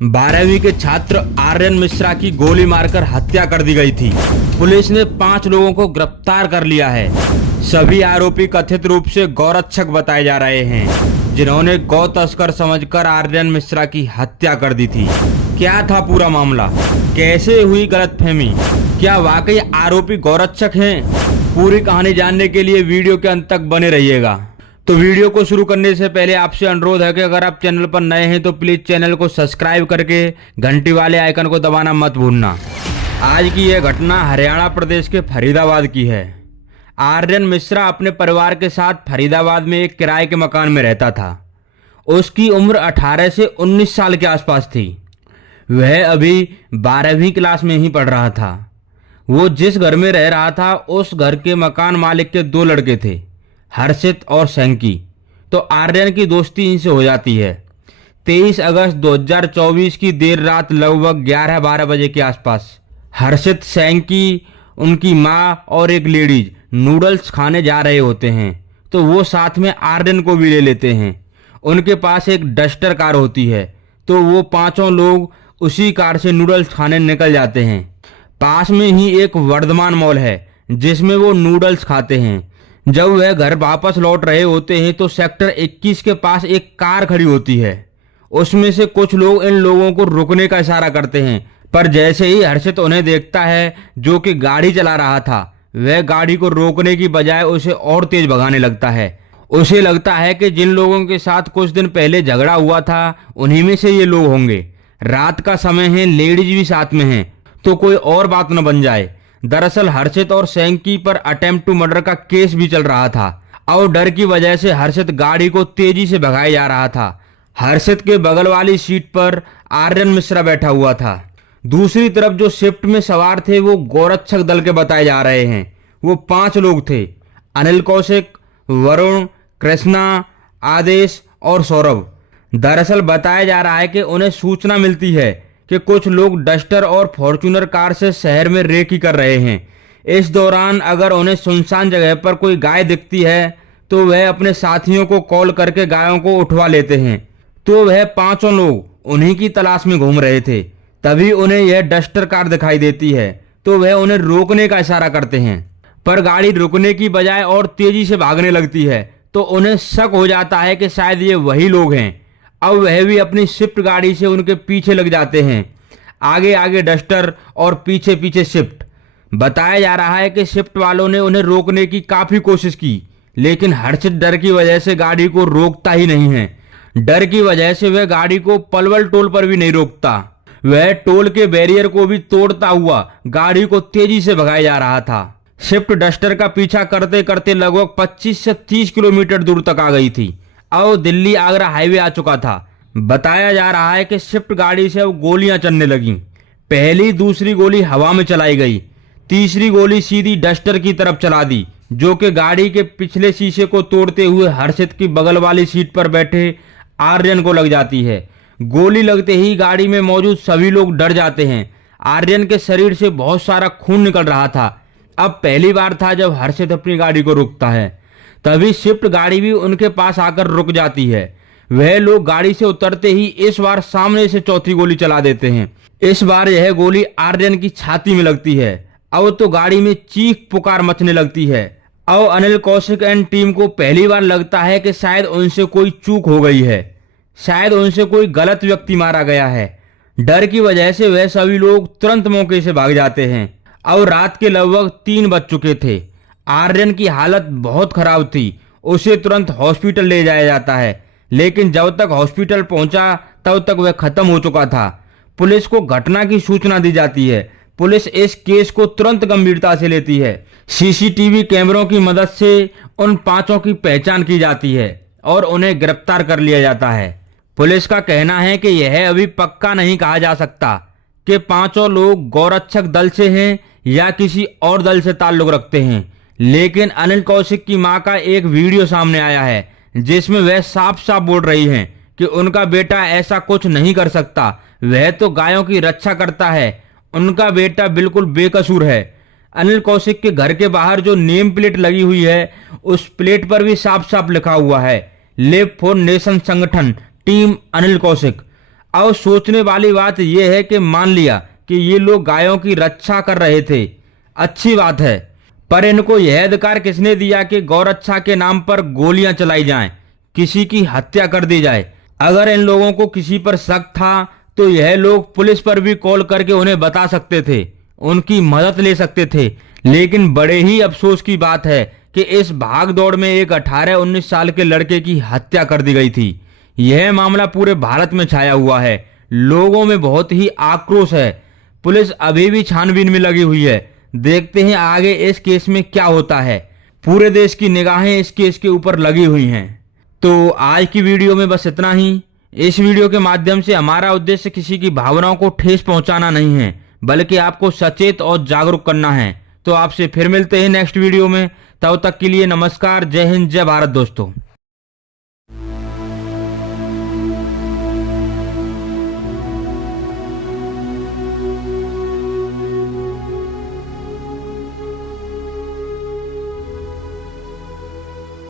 12वीं के छात्र आर्यन मिश्रा की गोली मारकर हत्या कर दी गई थी। पुलिस ने 5 लोगों को गिरफ्तार कर लिया है। सभी आरोपी कथित रूप से गौरक्षक बताए जा रहे हैं, जिन्होंने गौ तस्कर समझकर आर्यन मिश्रा की हत्या कर दी थी। क्या था पूरा मामला, कैसे हुई गलतफहमी, क्या वाकई आरोपी गौरक्षक हैं? पूरी कहानी जानने के लिए वीडियो के अंत तक बने रहिएगा। तो वीडियो को शुरू करने से पहले आपसे अनुरोध है कि अगर आप चैनल पर नए हैं तो प्लीज चैनल को सब्सक्राइब करके घंटी वाले आइकन को दबाना मत भूलना। आज की यह घटना हरियाणा प्रदेश के फरीदाबाद की है। आर्यन मिश्रा अपने परिवार के साथ फरीदाबाद में एक किराए के मकान में रहता था। उसकी उम्र 18 से 19 साल के आसपास थी। वह अभी 12वीं क्लास में ही पढ़ रहा था। वो जिस घर में रह रहा था उस घर के मकान मालिक के 2 लड़के थे, हर्षित और सैंकी। तो आर्यन की दोस्ती इनसे हो जाती है। 23 अगस्त 2024 की देर रात लगभग 11-12 बजे के आसपास हर्षित, सैंकी, उनकी माँ और एक लेडीज नूडल्स खाने जा रहे होते हैं। तो वो साथ में आर्यन को भी ले लेते हैं। उनके पास एक डस्टर कार होती है, तो वो 5 लोग उसी कार से नूडल्स खाने निकल जाते हैं। पास में ही एक वर्धमान मॉल है जिसमें वो नूडल्स खाते हैं। जब वह घर वापस लौट रहे होते हैं तो सेक्टर 21 के पास एक कार खड़ी होती है। उसमें से कुछ लोग इन लोगों को रुकने का इशारा करते हैं, पर जैसे ही हर्षित उन्हें देखता है जो कि गाड़ी चला रहा था, वह गाड़ी को रोकने की बजाय उसे और तेज भगाने लगता है। उसे लगता है कि जिन लोगों के साथ कुछ दिन पहले झगड़ा हुआ था उन्हीं में से ये लोग होंगे। रात का समय है, लेडीज भी साथ में हैं, तो कोई और बात न बन जाए। दरअसल हर्षित और सैंकी पर अटेम्प्ट टू मर्डर का केस भी चल रहा था और डर की वजह से हर्षित गाड़ी को तेजी से भगाया जा रहा था। हर्षित के बगल वाली सीट पर आर्यन मिश्रा बैठा हुआ था। दूसरी तरफ जो शिफ्ट में सवार थे वो गौरक्षक दल के बताए जा रहे हैं। वो 5 लोग थे, अनिल कौशिक, वरुण, कृष्णा, आदेश और सौरभ। दरअसल बताया जा रहा है कि उन्हें सूचना मिलती है कि कुछ लोग डस्टर और फॉर्च्यूनर कार से शहर में रेकी कर रहे हैं। इस दौरान अगर उन्हें सुनसान जगह पर कोई गाय दिखती है तो वह अपने साथियों को कॉल करके गायों को उठवा लेते हैं। तो वह 5 लोग उन्हीं की तलाश में घूम रहे थे। तभी उन्हें यह डस्टर कार दिखाई देती है, तो वह उन्हें रोकने का इशारा करते हैं, पर गाड़ी रुकने की बजाय और तेजी से भागने लगती है। तो उन्हें शक हो जाता है कि शायद ये वही लोग हैं। अब वह भी अपनी शिफ्ट गाड़ी से उनके पीछे लग जाते हैं। आगे आगे डस्टर और पीछे पीछे शिफ्ट। बताया जा रहा है कि शिफ्ट वालों ने उन्हें रोकने की काफी कोशिश की, लेकिन हर्षित डर की वजह से गाड़ी को रोकता ही नहीं है। डर की वजह से वह गाड़ी को पलवल टोल पर भी नहीं रोकता। वह टोल के बैरियर को भी तोड़ता हुआ गाड़ी को तेजी से भगाया जा रहा था। शिफ्ट डस्टर का पीछा करते करते लगभग 25 से 30 किलोमीटर दूर तक आ गई थी और दिल्ली आगरा हाईवे आ चुका था। बताया जा रहा है कि शिफ्ट गाड़ी से अब गोलियां चलने लगीं। पहली दूसरी गोली हवा में चलाई गई, तीसरी गोली सीधी डस्टर की तरफ चला दी, जो कि गाड़ी के पिछले शीशे को तोड़ते हुए हर्षित की बगल वाली सीट पर बैठे आर्यन को लग जाती है। गोली लगते ही गाड़ी में मौजूद सभी लोग डर जाते हैं। आर्यन के शरीर से बहुत सारा खून निकल रहा था। अब पहली बार था जब हर्षित अपनी गाड़ी को रोकता है। तभी शिफ्ट गाड़ी भी उनके पास आकर रुक जाती है। वह लोग गाड़ी से उतरते ही इस बार सामने से चौथी गोली चला देते हैं। इस बार यह गोली आर्यन की छाती में लगती है। अब तो गाड़ी में चीख पुकार मचने लगती है। अब अनिल कौशिक एंड टीम को पहली बार लगता है कि शायद उनसे कोई चूक हो गई है, शायद उनसे कोई गलत व्यक्ति मारा गया है। डर की वजह से वह सभी लोग तुरंत मौके से भाग जाते हैं। अब रात के लगभग 3 बज चुके थे। आर्यन की हालत बहुत खराब थी। उसे तुरंत हॉस्पिटल ले जाया जाता है, लेकिन जब तक हॉस्पिटल पहुंचा तब तक वह खत्म हो चुका था। पुलिस को घटना की सूचना दी जाती है। पुलिस इस केस को तुरंत गंभीरता से लेती है। सीसीटीवी कैमरों की मदद से उन 5 की पहचान की जाती है और उन्हें गिरफ्तार कर लिया जाता है। पुलिस का कहना है कि यह अभी पक्का नहीं कहा जा सकता कि 5 लोग गौरक्षक दल से हैं या किसी और दल से ताल्लुक रखते हैं, लेकिन अनिल कौशिक की मां का एक वीडियो सामने आया है जिसमें वह साफ साफ बोल रही हैं कि उनका बेटा ऐसा कुछ नहीं कर सकता। वह तो गायों की रक्षा करता है, उनका बेटा बिल्कुल बेकसूर है। अनिल कौशिक के घर के बाहर जो नेम प्लेट लगी हुई है उस प्लेट पर भी साफ साफ लिखा हुआ है लिव फॉर नेशन संगठन टीम अनिल कौशिक। और सोचने वाली बात यह है कि मान लिया कि ये लोग गायों की रक्षा कर रहे थे, अच्छी बात है, पर इनको यह अधिकार किसने दिया कि गौरक्षा के नाम पर गोलियां चलाई जाएं, किसी की हत्या कर दी जाए। अगर इन लोगों को किसी पर शक था तो यह लोग पुलिस पर भी कॉल करके उन्हें बता सकते थे, उनकी मदद ले सकते थे। लेकिन बड़े ही अफसोस की बात है कि इस भाग दौड़ में एक 18-19 साल के लड़के की हत्या कर दी गई थी। यह मामला पूरे भारत में छाया हुआ है, लोगों में बहुत ही आक्रोश है। पुलिस अभी भी छानबीन में लगी हुई है, देखते हैं आगे इस केस में क्या होता है। पूरे देश की निगाहें इस केस के ऊपर लगी हुई हैं। तो आज की वीडियो में बस इतना ही। इस वीडियो के माध्यम से हमारा उद्देश्य किसी की भावनाओं को ठेस पहुंचाना नहीं है, बल्कि आपको सचेत और जागरूक करना है। तो आपसे फिर मिलते हैं नेक्स्ट वीडियो में, तब तक के लिए नमस्कार, जय हिंद, जय भारत दोस्तों।